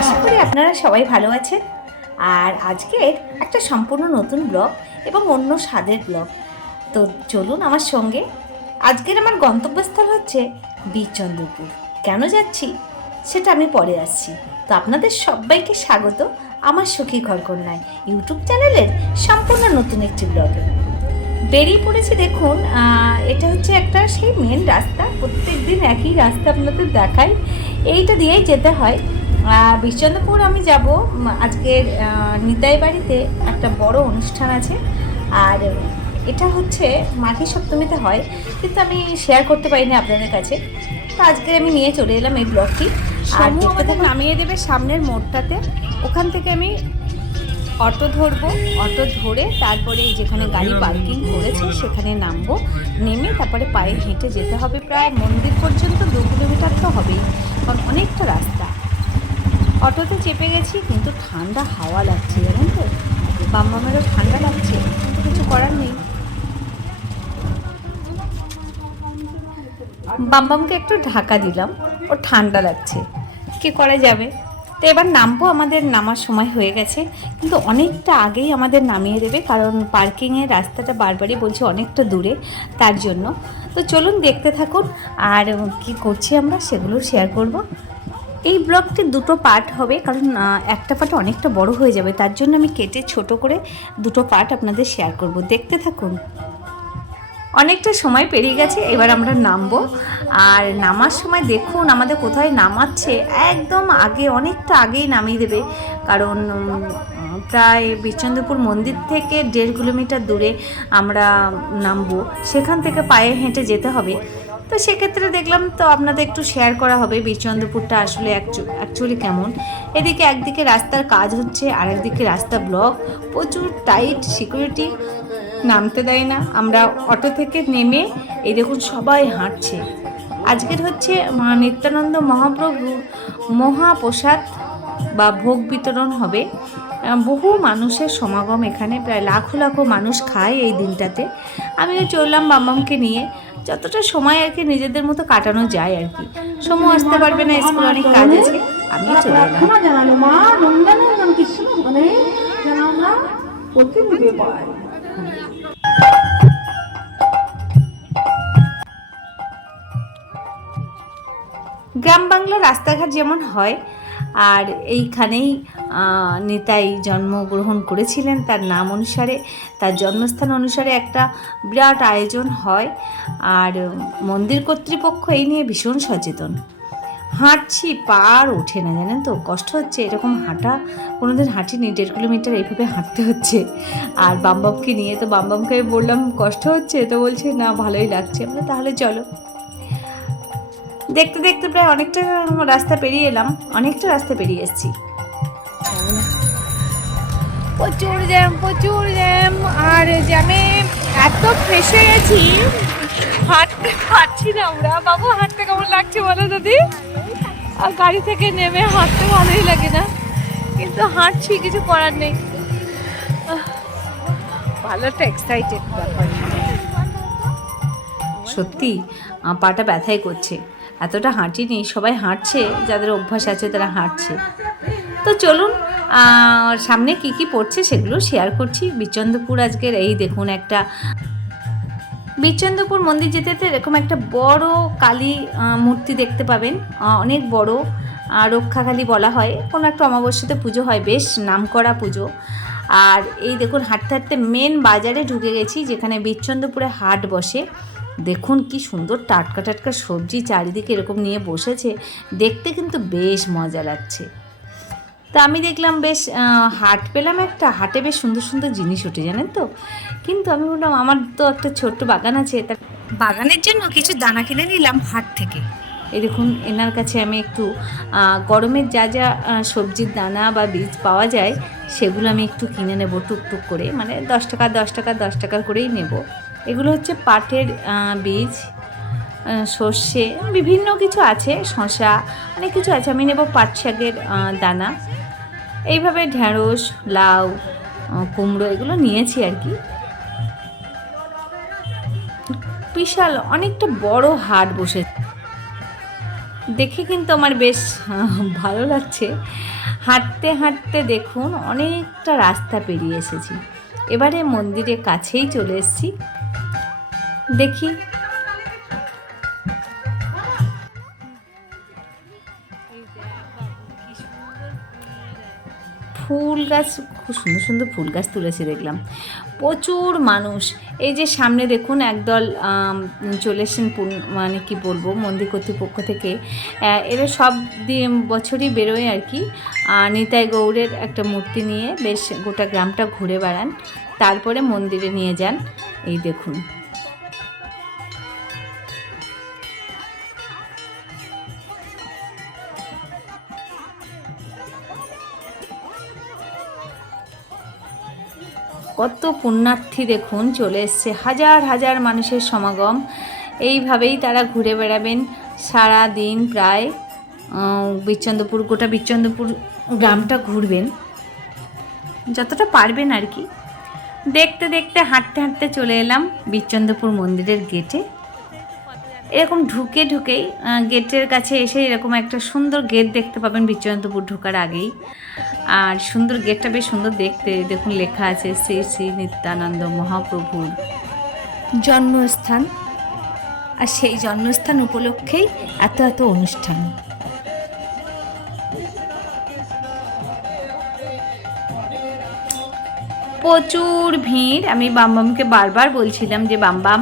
আশা করি আপনারা সবাই ভালো আছেন। আর আজকের একটা সম্পূর্ণ নতুন ব্লগ এবং অন্য স্বাদের ব্লগ। তো চলুন আমার সঙ্গে। আজকের আমার গন্তব্যস্থল হচ্ছে বীরচন্দ্রপুর কেন যাচ্ছি? সেটা আমি পরে আসছি। তো আপনাদের সবাইকে স্বাগত আমার সখী ঘরকন্যায় ইউটিউব চ্যানেলের সম্পূর্ণ নতুন একটি ব্লগে। বেরিয়ে পড়েছি দেখুন এটা হচ্ছে একটা সেই মেন রাস্তা। প্রত্যেক দিন একই রাস্তা আপনাদের দেখাই। এইটা দিয়েই যেতে হয়। বিশ্বচন্দ্রপুর আমি যাব। উম, আজকের নিতাই বাড়িতে একটা বড় অনুষ্ঠান আছে। আর এটা হচ্ছে মাঘী সপ্তমীতে হয় কিন্তু আমি শেয়ার করতে পারিনি আপনাদের কাছে। তো আজকে আমি নিয়ে চলে এলাম এই ব্লগটি। আর আমাদের নামিয়ে দেবে সামনের মোড়টাতে। ওখান থেকে আমি অটো ধরবো অটো ধরে তারপরে যেখানে গাড়ি পার্কিং করেছে সেখানে নামবো। নেমে তারপরে পায়ে হেঁটে যেতে হবে। প্রায় মন্দির পর্যন্ত দু কিলোমিটার তো হবেই কারণ অনেকটা রাস্তা। অটোতে চেপে গেছি, কিন্তু ঠান্ডা হাওয়া লাগছে, জানেন তো? বাম্মামেরও ঠান্ডা লাগছে কিছু করার নেই। বাম্বামকে একটু ঢাকা দিলাম, ও ঠান্ডা লাগছে। কি করা যাবে? তো এবার নামবো, আমাদের নামার সময় হয়ে গেছে, কিন্তু অনেকটা আগেই আমাদের নামিয়ে দেবে, কারণ পার্কিংয়ের রাস্তাটা বারবারই বলছে অনেকটা দূরে, তার জন্য। তো চলুন দেখতে থাকুন, আর কি করছি আমরা সেগুলো শেয়ার করব। এই ব্লগটি দুটো পার্ট হবে, কারণ একটা পার্ট অনেকটা বড় হয়ে যাবে, তার জন্য আমি কেটে ছোট করে দুটো পার্ট আপনাদের শেয়ার করব। দেখতে থাকুন। অনেকটা সময় পেরিয়ে গেছে, এবার আমরা নামবো। আর নামার সময় দেখুন, আমাদের কোথায় নামাচ্ছে, একদম আগে, অনেকটা আগেই নামিয়ে দেবে। কারণ প্রায় বিচন্দ্রপুর মন্দির থেকে দেড় কিলোমিটার দূরে আমরা নামবো। সেখান থেকে পায়ে হেঁটে যেতে হবে। তো সেক্ষেত্রে দেখলাম তো আপনাদের একটু শেয়ার করা হবে, বীরচন্দ্রপুরটা আসলে অ্যাকচুয়ালি কেমন? এদিকে একদিকে রাস্তার কাজ হচ্ছে আর একদিকে রাস্তা ব্লক প্রচুর টাইট সিকিউরিটি নামতে দেয় না। আমরা অটো থেকে নেমে এই দেখুন সবাই হাঁটছে। আজকের হচ্ছে নিত্যানন্দ মহাপ্রভু মহাপ্রসাদ বা ভোগ বিতরণ হবে। বহু মানুষের সমাগম এখানে, প্রায় লাখো লাখো মানুষ খায় এই দিনটাতে। আমিও চললাম বাম্মামকে নিয়ে। যতটা সময় আর কি নিজেদের মতো কাটানো যায় আর কি। সময় আসতে পারবে না স্কুলে অনেক কাজ আছে। আমি চলে এলাম প্রার্থনা জানালো মা নন্দনন্দন কৃষ্ণ ভগবানে যেন আমরা প্রতিনিধি পাই গ্রাম বাংলা রাস্তাঘাট যেমন হয় আর এইখানেই নিতাই জন্মগ্রহণ করেছিলেন তার নাম অনুসারে। তার জন্মস্থান অনুসারে একটা বিরাট আয়োজন হয় আর মন্দির কর্তৃপক্ষ এই নিয়ে ভীষণ সচেতন। হাঁটছি পার ওঠে না, জানেন তো? কষ্ট হচ্ছে, এরকম হাঁটা, কোনোদিন হাঁটিনি, দেড় কিলোমিটার এইভাবে হাঁটতে হচ্ছে। আর বামবামকে নিয়ে তো বামবামকে বললাম, কষ্ট হচ্ছে? তো বলছে, না, ভালোই লাগছে। আমরা তাহলে চলো। দেখতে দেখতে প্রায় অনেকটা রাস্তা পেরিয়ে এলাম, অনেকটা রাস্তা পেরিয়ে এসেছি। প্রচুর জ্যাম প্রচুর জ্যাম। আর জ্যামে এত হয়ে গেছি। হাঁটতে পারছি না আমরা। বাবু, হাঁটতে কেমন লাগছে বলো দাদি আর গাড়ি থেকে নেমে হাঁটতে ভালোই লাগে না। কিন্তু হাঁটছি, কিছু করার নেই। ভালো একটা এক্সাইটেড ব্যাপার। সত্যি পাটা ব্যথাই করছে। এতটা হাঁটিনি, সবাই হাঁটছে, যাদের অভ্যাস আছে তারা হাঁটছে। তো চলুন সামনে কি কি পড়ছে সেগুলো শেয়ার করছি। বিচন্দ্রপুর আজকের এই দেখুন একটা, বিচন্দ্রপুর মন্দির যেতে যেতে এরকম একটা বড় কালী মূর্তি দেখতে পাবেন। অনেক বড় রক্ষাকালী বলা হয়। কোনো একটা অমাবস্যাতে পুজো হয়, বেশ নামকরা পুজো। আর এই দেখুন, হাঁটতে হাঁটতে মেন বাজারে ঢুকে গেছি, যেখানে বিচন্দ্রপুরে হাট বসে। দেখুন কি সুন্দর টাটকা টাটকা সবজি চারিদিকে এরকম নিয়ে বসেছে। দেখতে কিন্তু বেশ মজা লাগছে। তা আমি দেখলাম বেশ হাট পেলাম একটা হাটে বেশ সুন্দর সুন্দর জিনিস ওঠে জানেন তো? কিন্তু আমি বললাম আমার তো একটা ছোট্ট বাগান আছে তা বাগানের জন্য কিছু দানা কিনে নিলাম হাট থেকে। এই দেখুন এনার কাছে আমি একটু গরমের যা যা সবজির দানা বা বীজ পাওয়া যায় সেগুলো আমি একটু কিনে নেব টুকটুক করে মানে দশ টাকা দশ টাকা দশ টাকা করেই নেব। এগুলো হচ্ছে পাটের বীজ সর্ষে বিভিন্ন কিছু আছে শশা অনেক কিছু আছে আমি নেব পাট শাকের দানা। এইভাবে ঢ্যাঁড়স, লাউ কুমড়ো এগুলো নিয়েছি আর কি। বিশাল, অনেকটা বড় হাট বসে দেখে কিন্তু আমার বেশ ভালো লাগছে। হাঁটতে হাঁটতে দেখুন, অনেকটা রাস্তা পেরিয়ে এসেছি। এবারে মন্দিরের কাছেই চলে এসেছি। দেখি ফুল গাছ, খুব সুন্দর সুন্দর ফুল গাছ তুলেছে দেখলাম। প্রচুর মানুষ। এই যে সামনে দেখুন একদল চলে এসেছেন মানে কি বলব, মন্দির কর্তৃপক্ষ থেকে। এরা সব বছরই বেরোয় আর কি। নিতাই গৌড়ের একটা মূর্তি নিয়ে বেশ গোটা গ্রামটা ঘুরে বেড়ান। তারপরে মন্দিরে নিয়ে যান। এই দেখুন। কত পুণ্যার্থী দেখুন, চলে এসছে হাজার হাজার মানুষের সমাগম। এইভাবেই তারা ঘুরে বেড়াবেন সারা দিন প্রায় বিচ্ছন্দপুর গোটা বিচ্চন্দ্রপুর গ্রামটা ঘুরবেন। যতটা পারবেন আর কি। দেখতে দেখতে, হাঁটতে হাঁটতে চলে এলাম বিচ্চন্দ্রপুর মন্দিরের গেটে। এরকম ঢুকে ঢুকেই গেটের কাছে এসে এরকম একটা সুন্দর গেট দেখতে পাবেন বিচ্চন্দ্রপুর ঢোকার আগেই। আর সুন্দর গেটটা বেশ সুন্দর দেখতে। দেখুন, লেখা আছে, শ্রী শ্রী নিত্যানন্দ মহাপ্রভুর জন্মস্থান। আর সেই জন্মস্থান উপলক্ষেই এত এত অনুষ্ঠান। প্রচুর ভিড়। আমি বামবামকে বারবার বলছিলাম যে বামবাম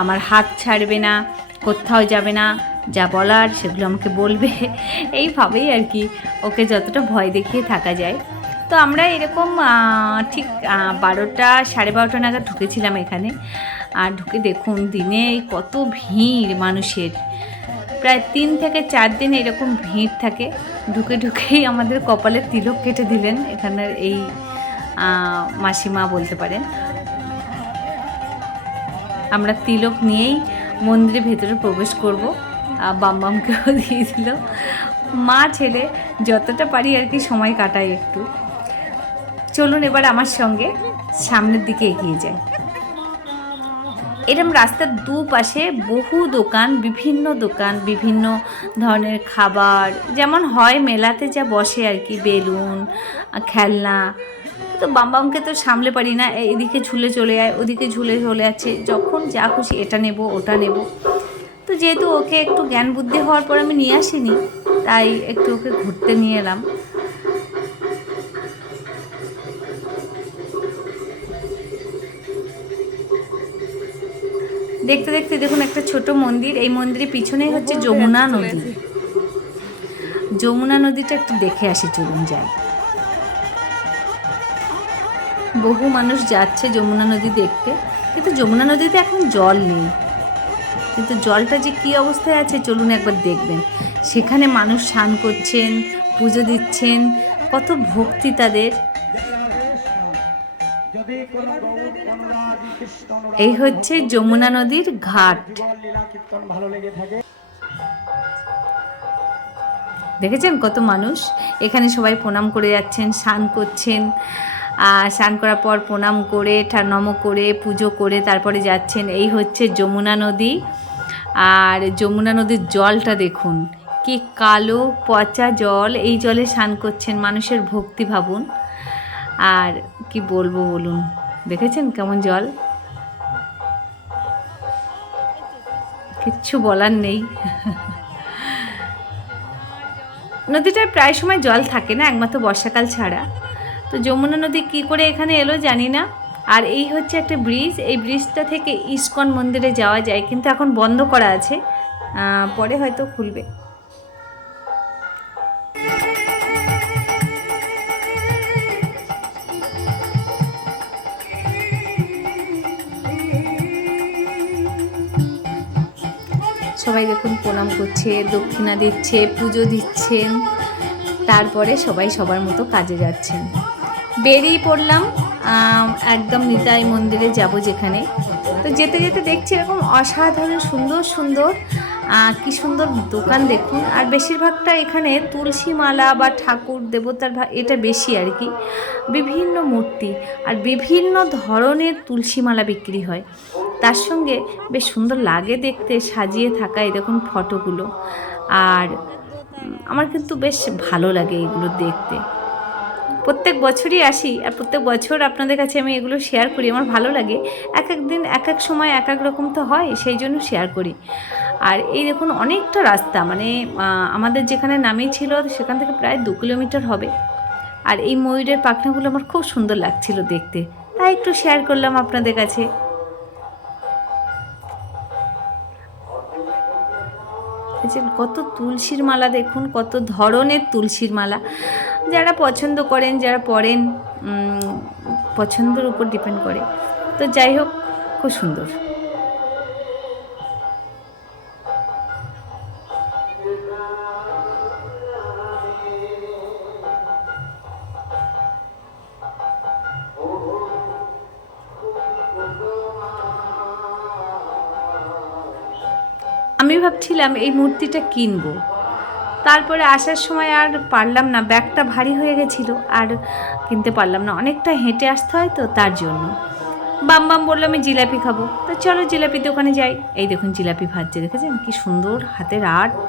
আমার হাত ছাড়বে না। কোথাও যাবে না, যা বলার সেগুলো আমাকে বলবে। এইভাবেই আর কি ওকে যতটা ভয় দেখিয়ে থাকা যায়। তো আমরা এরকম ঠিক বারোটা, সাড়ে বারোটা নাগাদ ঢুকেছিলাম এখানে। আর ঢুকে দেখুন, দিনে কত ভিড় মানুষের। প্রায় তিন থেকে চার দিন এরকম ভিড় থাকে। ঢুকে ঢুকেই আমাদের কপালে তিলক কেটে দিলেন এখানের এই মাসিমা বলতে পারেন। আমরা তিলক নিয়েই মন্দিরের ভেতরে প্রবেশ করব। বাম বামকেও দিয়ে দিল। মা, ছেলে, যতটা পারি আর কি সময় কাটাই একটু। চলুন এবার আমার সঙ্গে সামনের দিকে এগিয়ে যাই। এরম রাস্তার দুপাশে বহু দোকান, বিভিন্ন দোকান, বিভিন্ন ধরনের খাবার। যেমন হয় মেলাতে যা বসে আর কি, বেলুন, খেলনা তো বামবামকে তো সামলে পারি না এদিকে ঝুলে চলে যায় ওদিকে ঝুলে চলে যাচ্ছে যখন যা খুশি এটা নেব ওটা নেব। তো যেহেতু ওকে একটু জ্ঞান বুদ্ধি হওয়ার পর আমি নিয়ে আসিনি তাই একটু ওকে ঘুরতে নিয়ে এলাম। দেখতে দেখতে দেখুন একটা ছোট মন্দির এই মন্দিরের পিছনেই হচ্ছে যমুনা নদী। যমুনা নদীটা একটু দেখে আসি চলুন যাই। বহু মানুষ যাচ্ছে যমুনা নদী দেখতে, কিন্তু যমুনা নদীতে এখন জল নেই। কিন্তু জলটা যে কী অবস্থায় আছে চলুন একবার দেখবেন। সেখানে মানুষ স্নান করছেন, পুজো দিচ্ছেন, কত ভক্তি তাদের। এই হচ্ছে যমুনা নদীর ঘাট। দেখেছেন কত মানুষ? এখানে সবাই প্রণাম করে যাচ্ছেন, স্নান করছেন। আর স্নান করার পর প্রণাম করে নম করে, পুজো করে তারপরে যাচ্ছেন। এই হচ্ছে যমুনা নদী। আর যমুনা নদীর জলটা দেখুন, কি কালো পচা জল। এই জলে স্নান করছেন মানুষের ভক্তি ভাবুন। আর কি বলব বলুন, দেখেছেন কেমন জল? কিচ্ছু বলার নেই। নদীটায় প্রায় সময় জল থাকে না, একমাত্র বর্ষাকাল ছাড়া। তো যমুনা নদী কী করে এখানে এলো জানি না। আর এই হচ্ছে একটা ব্রিজ এই ব্রিজটা থেকে ইস্কন মন্দিরে যাওয়া যায়, কিন্তু এখন বন্ধ করা আছে। পরে হয়তো খুলবে। সবাই দেখুন, প্রণাম করছে, দক্ষিণা দিচ্ছে, পুজো দিচ্ছেন। তারপরে সবাই সবার মতো কাজে যাচ্ছেন। বেরিয়ে পড়লাম একদম নিতাই মন্দিরে যাব যেখানে। তো যেতে যেতে দেখছি এরকম অসাধারণ, সুন্দর সুন্দর কি সুন্দর দোকান দেখুন। আর বেশিরভাগটা এখানে তুলসী মালা বা ঠাকুর, দেবতার এটা বেশি আর কি। বিভিন্ন মূর্তি আর বিভিন্ন ধরনের তুলসী মালা বিক্রি হয়। তার সঙ্গে বেশ সুন্দর লাগে দেখতে, সাজিয়ে থাকা দেখুন ফটোগুলো। আর আমার কিন্তু বেশ ভালো লাগে এগুলো দেখতে। প্রত্যেক বছরই আসি আর প্রত্যেক বছর আপনাদের কাছে আমি এগুলো শেয়ার করি, আমার ভালো লাগে। এক এক দিন, এক এক সময়, এক এক রকম তো হয়, সেই জন্য শেয়ার করি। আর এই দেখুন, অনেকটা রাস্তা মানে আমাদের যেখানে ছিল, সেখান থেকে প্রায় দু কিলোমিটার হবে। আর এই ময়ূরের পাখনাগুলো আমার খুব সুন্দর লাগছিল দেখতে। তাই একটু শেয়ার করলাম আপনাদের কাছে। যে কত তুলসীর মালা দেখুন, কত ধরনের তুলসীর মালা। যারা পছন্দ করেন, যারা পড়েন পছন্দের উপর ডিপেন্ড করে। তো যাই হোক, খুব সুন্দর। আমি ভাবছিলাম, এই মূর্তিটা কিনবো। তারপরে আসার সময় আর পারলাম না, ব্যাগটা ভারী হয়ে গেছিল আর কিনতে পারলাম না। অনেকটা হেঁটে আসতে হয় তো তার জন্য। বাম বাম বলল, আমি জিলাপি খাব। তো চলো জিলাপি দোকানে যাই। এই দেখুন জিলাপি ভাজছে, দেখেছেন? কি সুন্দর হাতের আর্ট।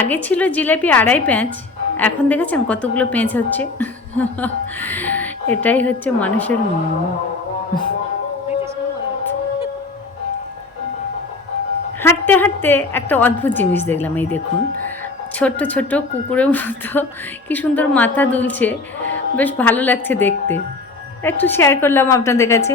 আগে ছিল জিলাপি আড়াই পেঁচ এখন দেখেছেন কতগুলো পেঁচ হচ্ছে? এটাই হচ্ছে মানুষের মন। হাঁটতে হাঁটতে একটা অদ্ভুত জিনিস দেখলাম, এই দেখুন। ছোট্ট ছোট্ট কুকুরের মতো কি সুন্দর মাথা দুলছে। বেশ ভালো লাগছে দেখতে। একটু শেয়ার করলাম আপনাদের কাছে।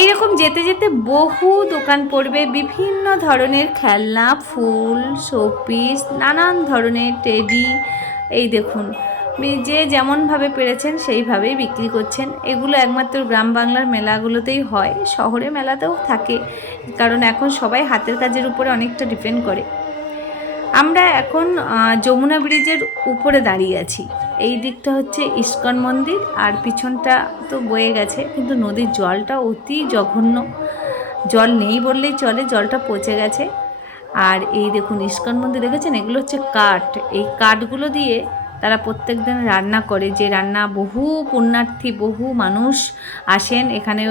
এইরকম যেতে যেতে বহু দোকান পড়বে, বিভিন্ন ধরনের খেলনা, ফুল, শোপিস, নানান ধরনের টেডি, এই দেখুন। যে যেমনভাবে পেরেছেন সেইভাবেই বিক্রি করছেন। এগুলো একমাত্র গ্রাম বাংলার মেলাগুলোতেই হয়, শহরে মেলাতেও থাকে, কারণ এখন সবাই হাতের কাজের উপরে অনেকটা ডিপেন্ড করে। আমরা এখন যমুনা ব্রিজের উপরে দাঁড়িয়ে আছি। এই দিকটা হচ্ছে ইস্কন মন্দির, আর পিছনটা তো বয়ে গেছে, কিন্তু নদীর জলটা অতি জঘন্য। জল নেই বললেই চলে, জলটা পচে গেছে। আর এই দেখুন, ইস্কন মন্দির দেখেছেন? এগুলো হচ্ছে কাঠ। এই কাঠগুলো দিয়ে তারা প্রত্যেক দিন রান্না করে। যে রান্না বহু পুণ্যার্থী, বহু মানুষ আসেন, এখানে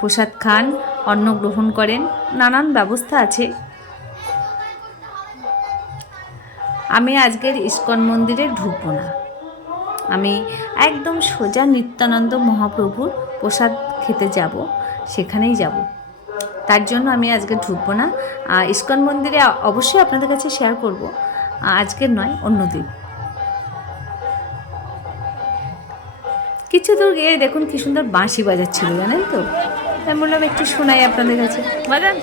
প্রসাদ খান, অন্ন গ্রহণ করেন, নানান ব্যবস্থা আছে। আমি আজকের ইস্কন মন্দিরে ঢুকবো না। আমি একদম সোজা নিত্যানন্দ মহাপ্রভুর প্রসাদ খেতে যাব, সেখানেই যাব। তার জন্য আমি আজকে ঢুকবো না। ইস্কন মন্দিরে অবশ্যই আপনাদের কাছে শেয়ার করব। আজকের নয়, অন্য দিন। কিছু দূর গিয়ে দেখুন কি সুন্দর বাঁশি বাজাচ্ছিল, জানেন তো? তাই বললাম একটু শোনাই আপনাদের কাছে। বাজান।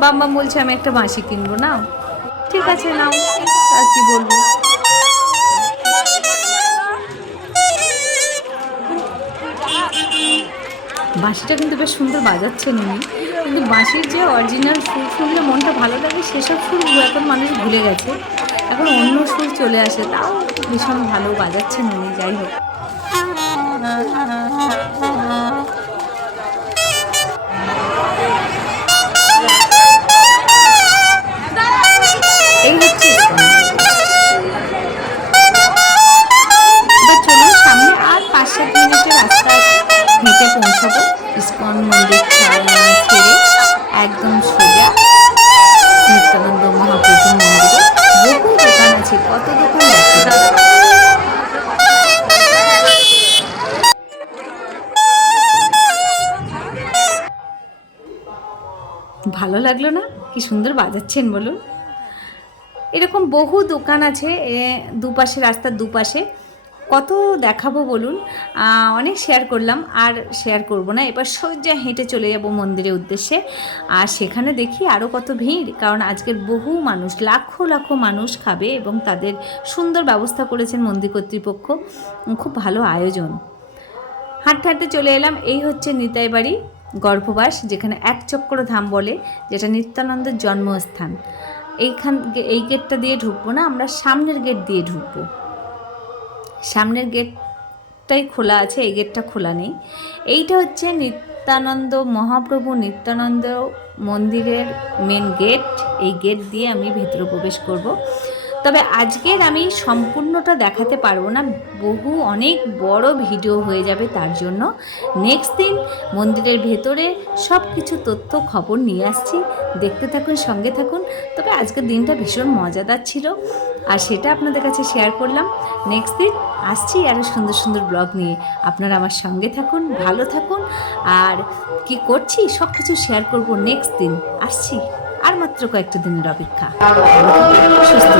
বাম্মা বলছে, আমি একটা বাঁশি কিনবো না ঠিক আছে, নাও। আর কি বলব? বাঁশিটা কিন্তু বেশ সুন্দর বাজাচ্ছেন উনি। কিন্তু বাঁশির যে অরিজিনাল সুর শুনলে মনটা ভালো লাগে, সেসব সুরগুলো এখন মানুষ ভুলে গেছে। এখন অন্য সুর চলে আসে, তাও ভীষণ ভালো বাজাচ্ছে উনি যাই হোক। ভালো লাগল না? কি সুন্দর বাজাচ্ছেন বলুন। এরকম বহু দোকান আছে দুপাশে, রাস্তার দুপাশে। কত দেখাবো বলুন। অনেক শেয়ার করলাম, আর শেয়ার করব না। এবার সোজা হেঁটে চলে যাব মন্দিরের উদ্দেশ্যে। আর সেখানে দেখি আরও কত ভিড়, কারণ আজকের বহু মানুষ, লাখো লাখো মানুষ খাবে এবং তাদের সুন্দর ব্যবস্থা করেছেন মন্দির কর্তৃপক্ষ। খুব ভালো আয়োজন। হাঁটতে হাঁটতে চলে এলাম, এই হচ্ছে নিতাই বাড়ি। গর্ভবাস, যেখানে এক চক্র ধাম বলে, যেটা নিত্যানন্দের জন্মস্থান। এইখান এই গেটটা দিয়ে ঢুকবো না, আমরা সামনের গেট দিয়ে ঢুকবো। সামনের গেটটাই খোলা আছে, এই গেটটা খোলা নেই। এইটা হচ্ছে নিত্যানন্দ, মহাপ্রভু নিত্যানন্দ মন্দিরের মেন গেট এই গেট দিয়ে আমি ভেতরে প্রবেশ করব। তবে আজকের আমি সম্পূর্ণটা দেখাতে পারব না। বহু অনেক বড় ভিডিও হয়ে যাবে তার জন্য। নেক্সট দিন মন্দিরের ভেতরে সব কিছু তথ্য খবর নিয়ে আসছি। দেখতে থাকুন, সঙ্গে থাকুন। তবে আজকের দিনটা ভীষণ মজাদার ছিল আর সেটা আপনাদের কাছে শেয়ার করলাম। নেক্সট দিন আসছি আরও সুন্দর সুন্দর ব্লগ নিয়ে। আপনারা আমার সঙ্গে থাকুন, ভালো থাকুন আর কি করছি সব কিছু শেয়ার করব নেক্সট দিন। আসছি। আর মাত্র কয়েকটা দিনের অপেক্ষা। সুস্থ